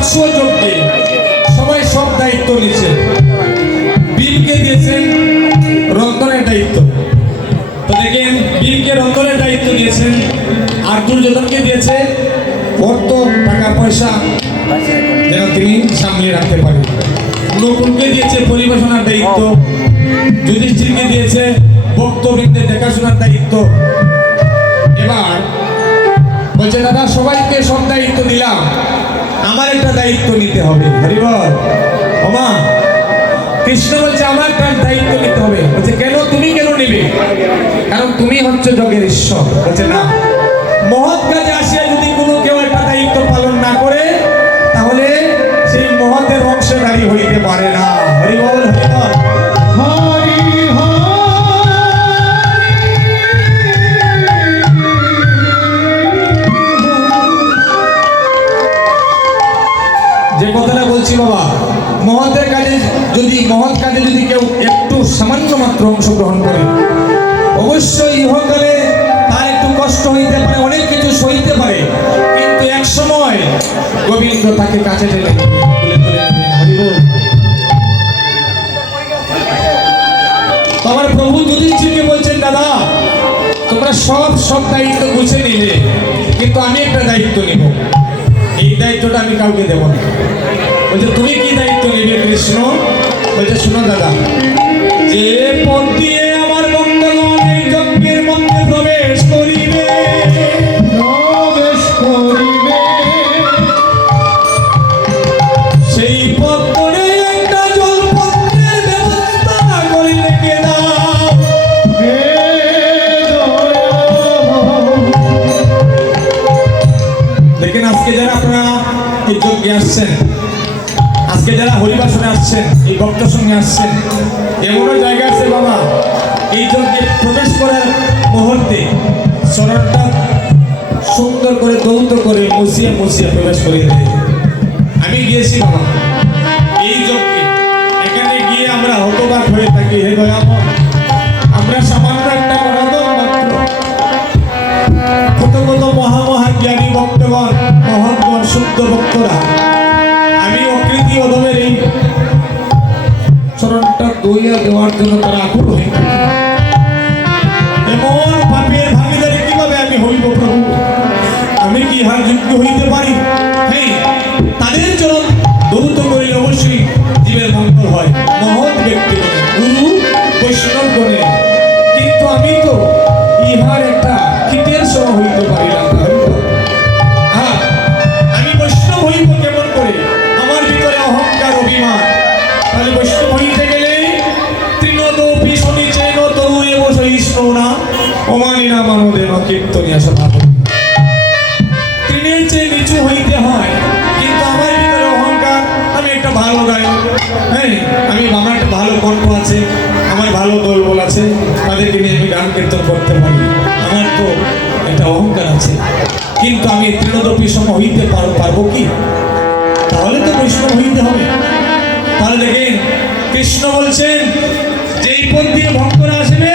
500 যজ্ঞে সবাই সব দায়িত্ব নিয়েছে। বীরকে দিয়েছেন রন্ধনের দায়িত্ব, তো দেখেন বীরকে রন্ধনের দায়িত্ব দিয়েছেন, আর দুর্যোধনকে দিয়েছে অর্থ টাকা পয়সা যেন তিনি সামলিয়ে রাখতে পারেন। নকুলকে দিয়েছে পরিবেশনার দায়িত্ব, যুধিষ্ঠিরকে দিয়েছে ভক্তবৃন্দের দেখাশোনার দায়িত্ব। এবার বলছে দাদা সবাইকে সব দায়িত্ব দিলাম, আমার একটা দায়িত্ব নিতে হবে। হরিবল। ওমা কৃষ্ণ বলছে আমার একটা দায়িত্ব নিতে হবে। বলছে কেন, তুমি কেন নেবে? কারণ তুমি হচ্ছে জগের ঈশ্বর। বলছে না, মহৎ কাজে আসিয়া যদি কোনো কেউ একটা দায়িত্ব পালন না করে তাহলে সেই মহতের অংশধারী হইতে পারে না। হরিবল হরিবল। যে কথাটা বলছি বাবা, মহৎ কাজে যদি কেউ একটু সামান্য মাত্র অংশগ্রহণ করে, অবশ্যই ইহকালে তার একটু কষ্ট হইতে পারে, অনেক কিছু সইতে পারে, কিন্তু এক সময় গোবিন্দ তাকে কাছে টেনে নেবে। আমার প্রভু যুধিষ্ঠিরকে বলছেন দাদা তোমরা সব দায়িত্ব বুঝে নিলে, কিন্তু আমি একটা দায়িত্ব নিব, এই দায়িত্বটা আমি কাউকে দেব না। বলছে তুমি কি দায়িত্ব নেবে কৃষ্ণ? বলছে শোনো দাদা, যে পথ দিয়ে আমার ভক্তগণ এই যজ্ঞের মধ্যে প্রবেশ করিবে সেই পথ ধরে একটা জলপত্রের ব্যবস্থা করে রেখে দাও। দেখেন আজকে যারা আপনারা এই যজ্ঞে আসছেন, আজকে যারা হরিবাসনে আসছেন, এই ভক্ত সঙ্গে আসছেন, এমনও জায়গা আছে বাবা এই যজ্ঞে প্রবেশ করার মুহূর্তে চরণটা সুন্দর করে দৌত করে মুছিয়ে প্রবেশ করিয়ে দেয়। আমি গিয়েছি বাবা এই যজ্ঞে, এখানে গিয়ে আমরা হতবাক হয়ে থাকি, হে দয়াময় আমরা সামান্য একটা মহাদম মাত্র, কত মহা জ্ঞানী ভক্তগণ, মহৎগণ, শুদ্ধ ভক্তরা, আমি অকৃতি অধমের এই চরণটা দইয়া দেওয়ার জন্য তারা আকুল হয়ে থাকে। এমন পাপের ভাগিদারি কিভাবে আমি হইব প্রভু? আমি কি ইহার যোগ্য হইতে পারি? হ্যাঁ, তাদের চরণ দৌত করিলে অবশ্যই জীবের মঙ্গল হয়, মহৎ ব্যক্তি গুরু বৈষ্ণব গণে, কিন্তু আমি তো ইহার একটা কীটের সম হইতে পারি না। হ্যাঁ, আমি বৈষ্ণব হইব কেমন করে? আমার ভিতরে অহংকার অভিমান। তাহলে বৈষ্ণব হইতে গেলে তৃণদপি সনিচেন তরুয়ে বসহিষ্ণুনা অমানিনা মানদেন কীর্তনিয়া সভা, তৃণের চেয়ে নিচু হইতে হয়। কিন্তু আমার ভিতরে অহংকার, আমি একটা ভালো গায়ক, হ্যাঁ আমার একটা ভালো কণ্ঠ আছে, আমার ভালো দলবল আছে, তাদেরকে নিয়ে আমি গান কীর্তন করতে পারি, আমার তো একটা অহংকার আছে, কিন্তু আমি তৃণদপি সম হইতে পারবো কি? তাহলে তো বৈষ্ণব হইতে হবে। তাহলে দেখেন কৃষ্ণ বলছেন যেই পথ দিয়ে ভক্তরা আসবে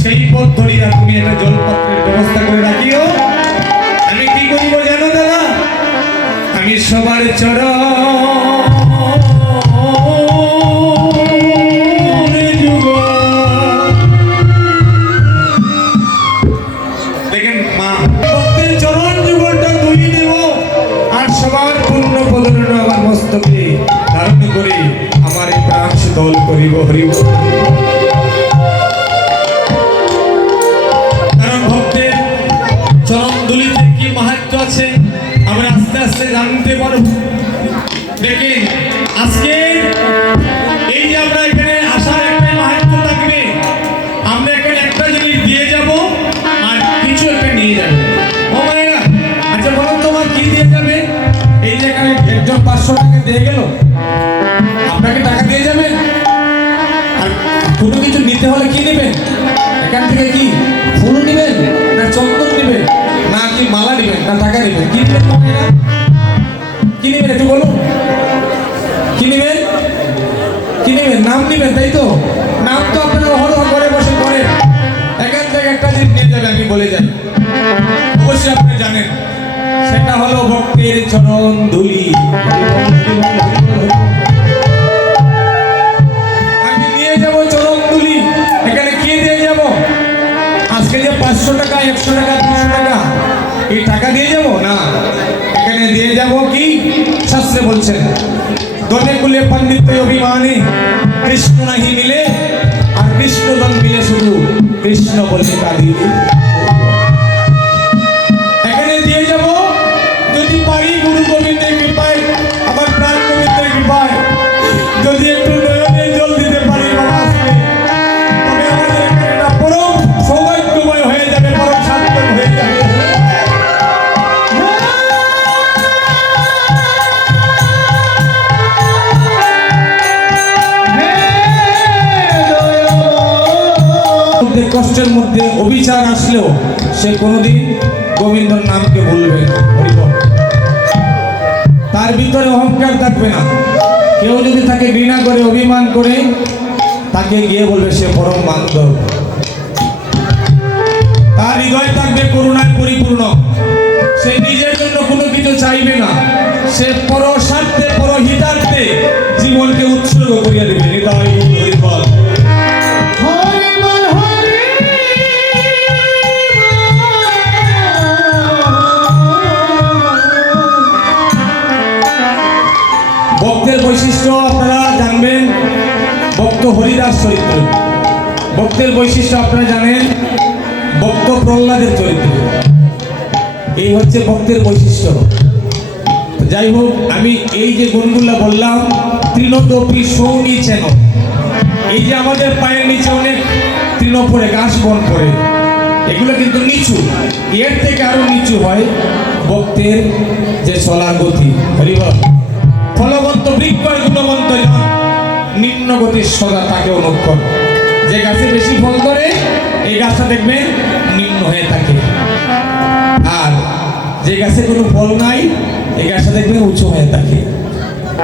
সেই পথ ধরিয়া তুমি একটা জলপত্রের ব্যবস্থা করে রাখিও। আমি কি করিব জানো দাদা? আমি সবার চরণ দেখেন মা ভক্তের চরণ যুগলটা ধুয়ে দেব, আর সবার পূর্ণ পদরণ আমার মস্তকে ধারণ করে আমার এই প্রাণ শীতল করিব। হরিব। কারণ ভক্তের চরণ ধুলিতে কি মাহাত্ম্য আছে আমরা আস্তে আস্তে জানতে পারব। দেখেন আজকে এই যে আমরা এখানে আসার একটা মাহাত্ম্য থাকবে, আমরা এখানে একটা জিনিস দিয়ে যাব আর কিছু একটা নিয়ে যাবে। ও মায়েরা, আচ্ছা বলুন তোমার কি দিয়ে যাবে? এই যে এখানে একজন 500 টাকা দিয়ে গেল, আপনাকে টাকা দিয়ে যাবেন, আর কোনো কিছু নিতে হলে কি নেবেন? এখান থেকে কি ফুল নেবেন, না চন্দন নেবেন, না কি মালা নেবেন, না টাকা নেবেন? কি নেবেন? কি নেবেন একটু বলুন, কি নেবেন? কি নেবেন? নাম নেবেন, তাই তো? নাম তো আপনারা অহরহ ঘরে বসে করেন, এখান থেকে একটা জিনিস নিয়ে যাবে, আমি বলে যাই, অবশ্যই আপনি জানেন। সেটা হলো ভক্তের চরণ ধুলি। আমি নিয়ে যাব চরণ ধুলি। এখানে কি দিয়ে যাব? আজকে যে 500 টাকা, 100 টাকা, 200 টাকা এই টাকা দিয়ে যাব না, এখানে দিয়ে যাব কি? শাস্ত্রে বলছেন, দলে কুলে পণ্ডিত অভিমানে কৃষ্ণ নাহি মিলে, আর কৃষ্ণ দল মিলে শুধু কৃষ্ণ বলে কাঁদি। এখানে দিয়ে যাব যদি পারি গুরু গোবিন্দের কৃপায়, আমার প্রাণ গোবিন্দের কৃপায় যদি একটু নয়নে জল দিতে পারি বাবা আসলে, তবে আমাদের একটা পরম সৌভাগ্যময় হয়ে যাবে, পরম সার্থক হয়ে যাবে। কষ্টের মধ্যে অবিচার আসলেও সে কোনোদিন গোবিন্দর নামকে ভুলবে না। তার ভিতরে অহংকার থাকবে না। কেউ যদি তাকে ঘৃণা করে, অভিমান করে, তাকে গিয়ে বলবে সে পরম বান্ধব। তার হৃদয় থাকবে করুণায় পরিপূর্ণ। সে নিজের জন্য কোনো কিছু চাইবে না, সে পরস্বার্থে পরহিতার্থে জীবনকে উৎসর্গ করিয়া দেবে। হৃদয় হরিবল। ভক্তের বৈশিষ্ট্য আপনারা জানবেন, ভক্ত হরিদাস চরিত্র। ভক্তের বৈশিষ্ট্য আপনারা জানেন, ভক্ত প্রহ্লাদের চরিত্র। এই হচ্ছে ভক্তের বৈশিষ্ট্য। যাই হোক, আমি এই যে গুণগুলো বললাম, তৃণদপি সৌনি চেন, এই যে আমাদের পায়ের নিচে অনেক তৃণ পড়ে, ঘাস বন পড়ে, এগুলো কিন্তু নিচু। এর থেকে আরো নিচু হয় ভক্তের যে চলার গতি। হরিবল। ফলবন্ত বৃক্ষ গুণবন্ত জন, নিম্ন গতির সদা তাকে অনুক্ষণ। যে গাছে বেশি ফল ধরে এই গাছটা দেখবেন নিম্ন হয়ে থাকে, আর যে গাছে কোনো ফল নাই এই গাছটা দেখবেন উঁচু হয়ে থাকে।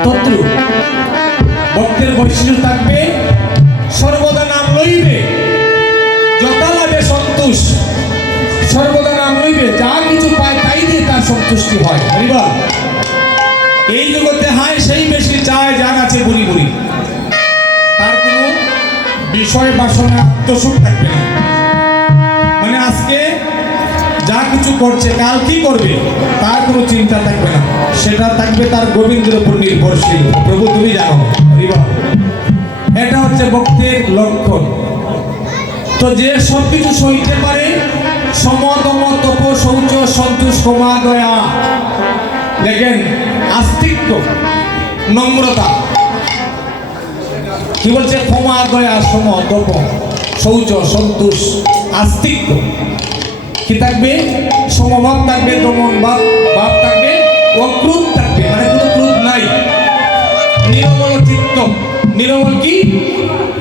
তদ্রূপ ভক্তের বৈশিষ্ট্য থাকবে, সর্বদা নাম লইবে, যথালাভে সন্তোষ। সর্বদা নাম লইবে, যা কিছু পায় তাই দিয়ে তার সন্তুষ্টি হয়। হরিবল। এই জগতে হায় সেই বেশি চায় যার আছে বুড়ি বুড়ি, তার কোনো বিষয় বাসনা আত্মসুখ থাকবে না। মানে আজকে যা কিছু করছে, কাল কি করবে তার কোনো চিন্তা থাকবে না, সেটা থাকবে তার গোবিন্দের উপর নির্ভরশীল। প্রভু তুমি জানো। এটা হচ্ছে ভক্তের লক্ষণ। তো যে সবকিছু সইতে পারে, সমদম তপ শৌচ সন্তোষ ক্ষমা দয়া, দেখেন আস্তিক্য, নম্রতা, কি বলছে? ক্ষমা দয়া সম তপ শৌচ সন্তোষ আস্তিক্য। কি থাকবে? সমভাব থাকবে, দমন ভাব থাকবে, অক্রোধ থাকবে, মানে কোনো ক্রোধ নাই। নির্মল চিত্ত। নির্মল কি?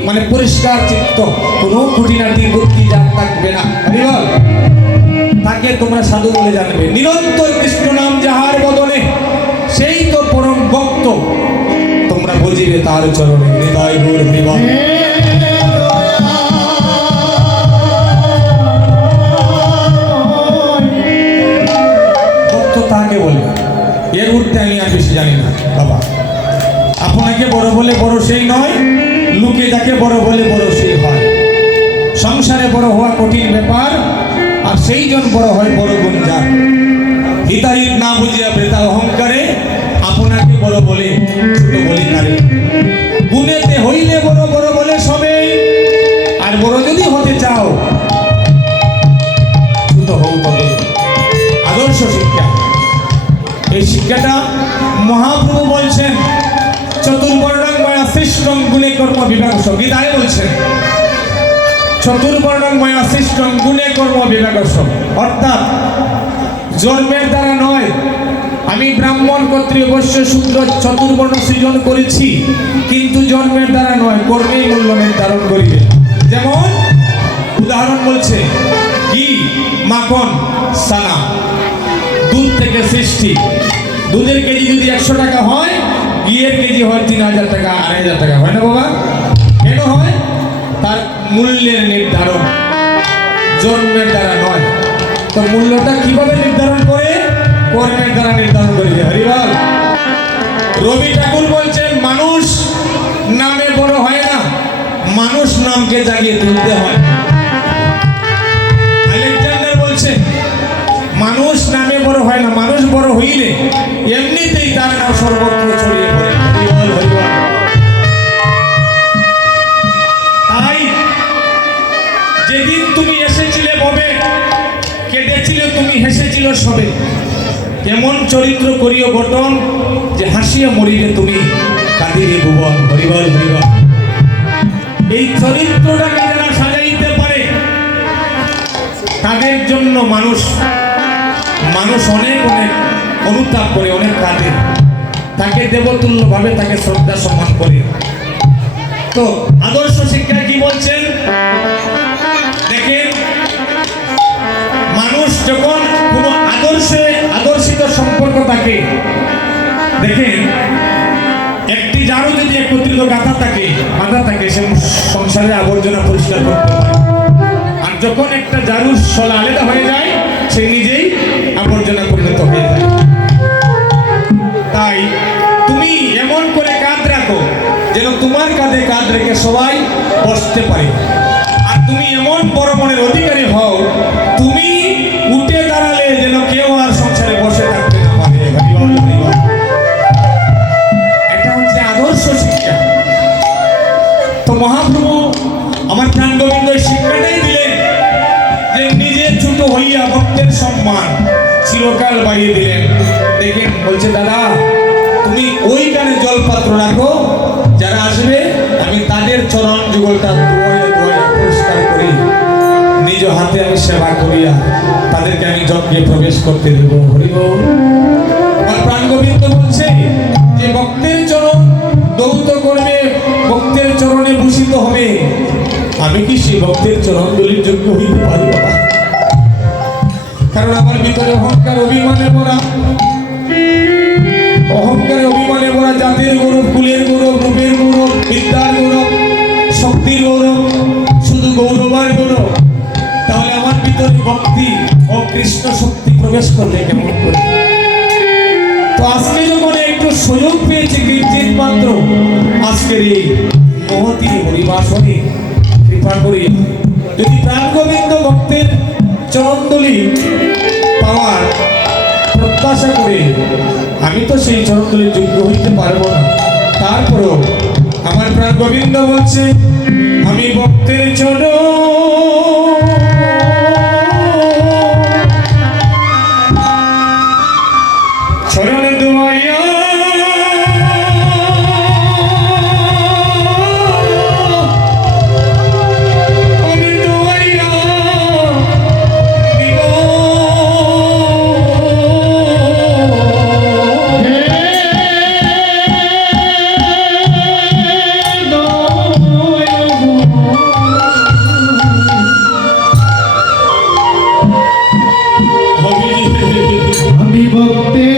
মানে পরিষ্কার চিত্ত, কোনো খুঁটিনাটি বুদ্ধি যার থাকবে না। হরিবল। তাকে তোমরা সাধু বলে জানবে। নিরন্তর কৃষ্ণ নাম যাহার বদনে, সেই তো পরম ভক্ত, তোমরা বুঝিবে তার চরণে। হৃদয় গুর হরিবল। ভক্ত তাকে বলে, এর উঠতে আমি আর বেশি জানি না বাবা। আপনাকে বড় বলে বড় সেই নয়, লোকে যাকে বড় বলে বড় সেই হয়। সংসারে বড় হওয়া কঠিন ব্যাপার, আর সেই জন বড় হয় বড় গুণ যার। হিতাহিত না বুঝিয়া বৃথা অহংকারে আপনাকে বড় বলে ছোট বলি নারে। গুণেতে হইলে বড় বড় বলে সবে, আর বড় যদি হতে চাও ছোট হও তবে। আদর্শ শিক্ষা। এই শিক্ষাটা মহাপ্রভু বলছেন, চতুর্বর্ণং ময়া সৃষ্টং গুণে কর্ম বিভাগস। গীতায় বলছেন চতুর্বর্ণং ময়া সৃষ্টং গুণে কর্ম বিভাগস, অর্থাৎ জন্মের দ্বারা নয়, আমি ব্রাহ্মণ ক্ষত্রিয় বৈশ্য শূদ্র চতুর্বর্ণ সৃজন করেছি, কিন্তু জন্মের দ্বারা নয়, কর্মেই মূল্য নির্ধারণ করিবে। যেমন উদাহরণ বলছে কি? মাখন, ছানা, দুধ থেকে সৃষ্টি। দুধের কেজি যদি 100 টাকা হয়, ঘিয়ের কেজি হয় 3000 টাকা, 2500 টাকা, হয় না বাবা? কেন হয়? তার মূল্যের নির্ধারণ জন্মের দ্বারা নয়। তো মূল্যটা কিভাবে নির্ধারণ করে? কর্মের দ্বারা নির্ধারণ করিবে। হরিবল। রবি ঠাকুর বলছেন মানুষ নামে বড় হয় না, মানুষ নামকে জাগিয়ে তুলতে হয়। আলেকজান্ডার বলছেন মানুষ নামে বড় হয় না, মানুষ বড় হইলে এমনিতেই তার নাম সর্বত্র ছড়িয়ে পড়ে। হরিবল হরিবল। তাই যেদিন তুমি এসেছিলে ভবে, কেঁদেছিলে তুমি, হেসেছিল সবে, এমন চরিত্র করিও গঠন যে হাসিয়া মরিলে তুমি কাঁদিরে ভুবন। হরিবল হরিবল। এই চরিত্রটাকে যারা সাজাইতে পারে তাদের জন্য মানুষ অনেক অনেক অনুতাপ করে, অনেক কাঁদে, তাকে দেবতুল্য ভাবে, তাকে শ্রদ্ধা সম্মান করে। তো আদর্শ শিক্ষা কি বলছেন দেখেন, মানুষ যখন কোনো আদর্শিত সম্পর্ক থাকে, দেখেন একটি ঝাড়ু যদি একত্রিত বাঁধা থাকে সে সংসারের আবর্জনা পরিষ্কার করতে পারে। আর যখন একটা ঝাড়ুর শলা আলাদা হয়ে যায় সে নিজেই আবর্জনা পরিণত হয়ে যায়। তাই তুমি এমন করে কাঁধ রাখো যেন তোমার কাঁধে কাঁধ রেখে সবাই বসতে পারে। আর তুমি এমন বড় মনের অধিকারী হও, তুমি উঠে দাঁড়ালে যেন কেউ আর সংসারে বসে থাকতে না পারে। এটা হচ্ছে আদর্শ শিক্ষা। তো মহাপ্রভু আমার প্রাণ গোবিন্দ শিক্ষাটাই দিলেন যে নিজে ছোট হইয়া ভক্তের সম্মান চিরকাল বাড়িয়ে দিলেন। দেখেন বলছে দাদা তুমি ওইখানে জলপাত্র রাখো, যারা আসবে আমি তাদের চরণ যুগলটা ধোয়া পরিষ্কার করি, নিজ হাতে আমি সেবা করিয়া তাদেরকে আমি যজ্ঞে প্রবেশ করতে দেব। হরিবল। আমার প্রাণ গোবিন্দ বলছে যে ভক্তের চরণ দৌত করবে, ভক্তের চরণে ভূষিত হবে। আমি কি সেই ভক্তের চরণগুলির যোগ্য হইতে পারি বাবা? কারণ আমার ভিতরে অহংকার অভিমানে ভরা, অহংকারে অভিমানে ভরা, জাতির গৌরব, কুলের গৌরব, রূপের গৌরব, বিদ্যার গৌরব, শক্তির গৌরব, শুধু গৌরবার গৌরব। তাহলে আমার ভিতরে ভক্তি ও কৃষ্ণ শক্তি প্রবেশ করলে কেমন করে? তো আজকে যখন একটু সুযোগ পেয়েছে কিঞ্চিত মাত্র, আজকের এই মহতি হরিবাসনে কৃপা করি, যদি প্রাণ গোবিন্দ ভক্তের চরণদলি পাওয়ার প্রত্যাশা করে, আমি তো সেই চরণদলির যোগ্য হইতে পারবো না, তারপরেও আমার প্রাণ গোবিন্দ বলছে আমি ভক্তের চরণে দুয়াইয়া আমি ভক্তের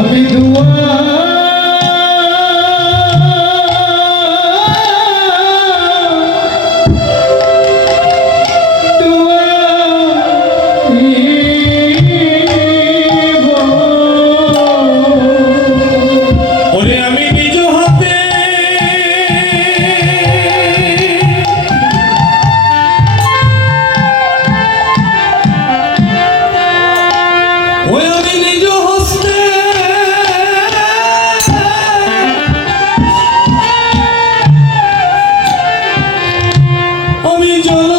আমি দুয়া আমি জল